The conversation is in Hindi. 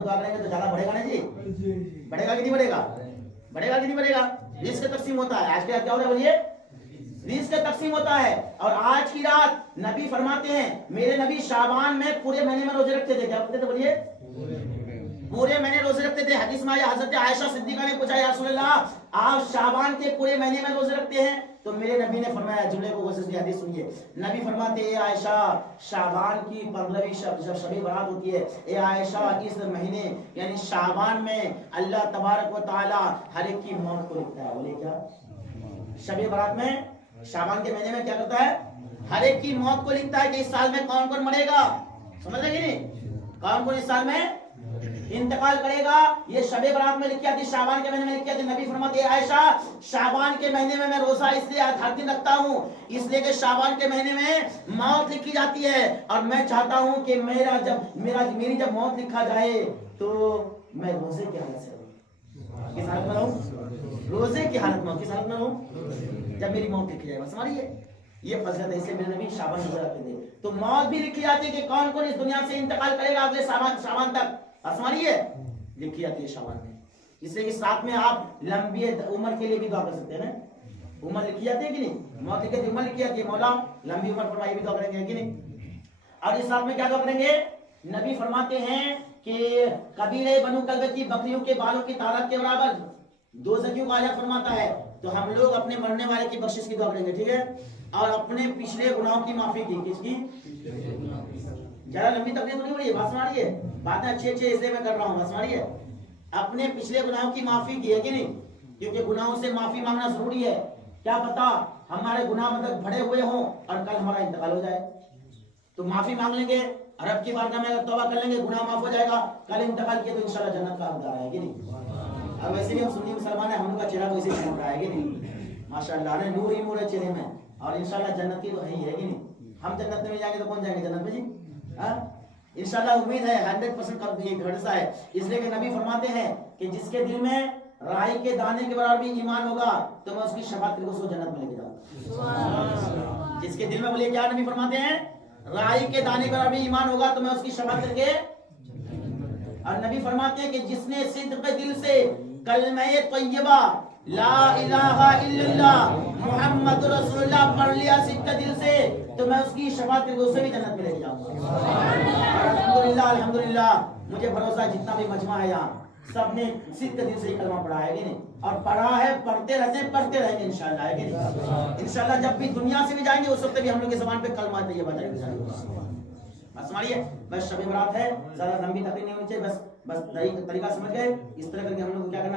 दुआ करेंगे तो ज्यादा बढ़ेगा ना जी? बढ़ेगा कि नहीं बढ़ेगा? बढ़ेगा कि नहीं बढ़ेगा? रिस्क तकसीम होता है। आज के रात क्या हो रहा है बोलिए? रिस्क तकसीम होता है। और आज की रात नबी फरमाते हैं, मेरे नबी शाबान में पूरे महीने में रोजे रखते थे। क्या रखते थे बोलिए? पूरे महीने रोजे रखते थे। हदीस में आया, हजरत आयशा सिद्दीका ने पूछा, या रसूल अल्लाह आप शाबान के पूरे महीने में रोजे रखते हैं? तो मेरे नबी ने फरमाया, जुमले को गौर हदीस सुनिए। नबी फरमाते हैं, आयशा शाबान की 15वीं जब शबे बारात होती है, ए आयशा इस महीने यानी शाबान में अल्लाह तबारक व तआला हर एक की मौत को लिखता है। बोले क्या? शबे बारात में शाबान के महीने में क्या करता है? हर एक की मौत को लिखता है कि इस साल में कौन कौन मरेगा। समझ रहे कि नहीं? कौन कौन इस साल में इंतकाल करेगा, ये शबे बारात में लिखी आती, शाबान के महीने में लिखी आती। नबी फरमाते हैं, आयशा शाबान के महीने में मैं रोजा इसलिए हर दिन रखता हूँ इसलिए कि शाबान के महीने में मौत लिखी जाती है और मैं चाहता हूँ कि मेरी जब मौत लिखा जाए तो मैं रोजे की हालत से रहूं। किस हालत में रहूं? रोजे की हालत में। किस हालत में रहूं? जब मेरी मौत लिखी जाए। बस हमारी ये फजीलत है, इसलिए मेरे नबी शाबान में रखते थे। तो मौत भी लिखी जाती है कि कौन कौन इस दुनिया से इंतकाल करेगा अगले शाबान तक। असमानी है लिखी जाती है शाबान में। इसलिए इस साथ में आप लंबी उम्र के लिए भी दुआ कर सकते हैं ना। उम्र लिखी जाती है कि नहीं? मौत लिखी, उम्र लिखी जाती है, मौला लंबी उम्र फरमाई, भी दुआ करेंगे कि नहीं? और इस साथ में क्या दुआ करेंगे? नबी फरमाते हैं कि कबीले बनु कल्ब की बकरियों के बालों की तादाद के बराबर दो जकियों का आयत फरमाता है। तो हम लोग अपने मरने वाले की बख्शिश की दुआ करेंगे, ठीक है? और अपने पिछले गुनाहों की माफी की। किसकी? ज्यादा लंबी तकलीफ नहीं हो रही है, बात सुना रही है? बातें अच्छे इसलिए मैं कर रहा हूँ, बस सुना रही है? अपने पिछले गुनाहों की माफी की है कि नहीं? क्योंकि गुनाहों से माफी मांगना जरूरी है। क्या पता हमारे गुनाह मतलब भरे हुए हों और कल हमारा इंतकाल हो जाए, तो माफी मांग लेंगे, रब की बारगाह में अगर तौबा कर लेंगे गुनाह माफ हो जाएगा, कल इंतकाल किया तो इंशाल्लाह जन्नत का हकदार है कि नहीं? अब वैसे भी हम सुन्नी मुसलमान है, हम लोग का चेहरा तो इसे चमक रहा है कि नहीं? माशाअल्लाह, अरे नूर ही नूर है चेहरे में, और इंशाल्लाह जन्नत की तो है ही है कि नहीं? हम जन्नत में जाएंगे तो कौन जाएंगे जन्नत में जी? इंशाल्लाह उम्मीद है 100% कर दिए भरोसा है। इसलिए कि नबी फरमाते हैं कि जिसके दिल में राई के दाने के बराबर भी ईमान होगा तो मैं उसकी शफाअत करके उसको जन्नत में लेके जाऊंगा। जिसके दिल में, बोलिए क्या नबी फरमाते हैं? राई के दाने के बराबर भी ईमान होगा तो मैं उसकी शफाअत करके। और नबी फरमाते हैं कि जिसने सिद्क़ दिल से कलमा तय्यबा ला इलाहा इल्लल्लाह मुहम्मद रसूलुल्लाह पढ़ लिया सिद्क़ दिल से, तो मैं उसकी शफाअत करके उसे भी जन्नत में ले जाऊंगा। अल्हम्दुलिल्लाह अल्हम्दुलिल्लाह, मुझे भरोसा है जितना भी मजमा है यहाँ सबने सिद्क़ दिल से कलमा पढ़ा है कि नहीं? और पढ़ा है, पढ़ते रहते हैं, पढ़ते रहेंगे इंशाल्लाह, है कि नहीं? इंशाल्लाह जब भी दुनिया से भी जाएंगे उस वक्त भी हम लोग की ज़बान पे कलमा तैयबा जाएगा। बस हमारी बस शब बारात है, ज़्यादा लंबी तकरीर नहीं होनी चाहिए, बस तरीका समझ गए। इस तरह करके हम लोग क्या करना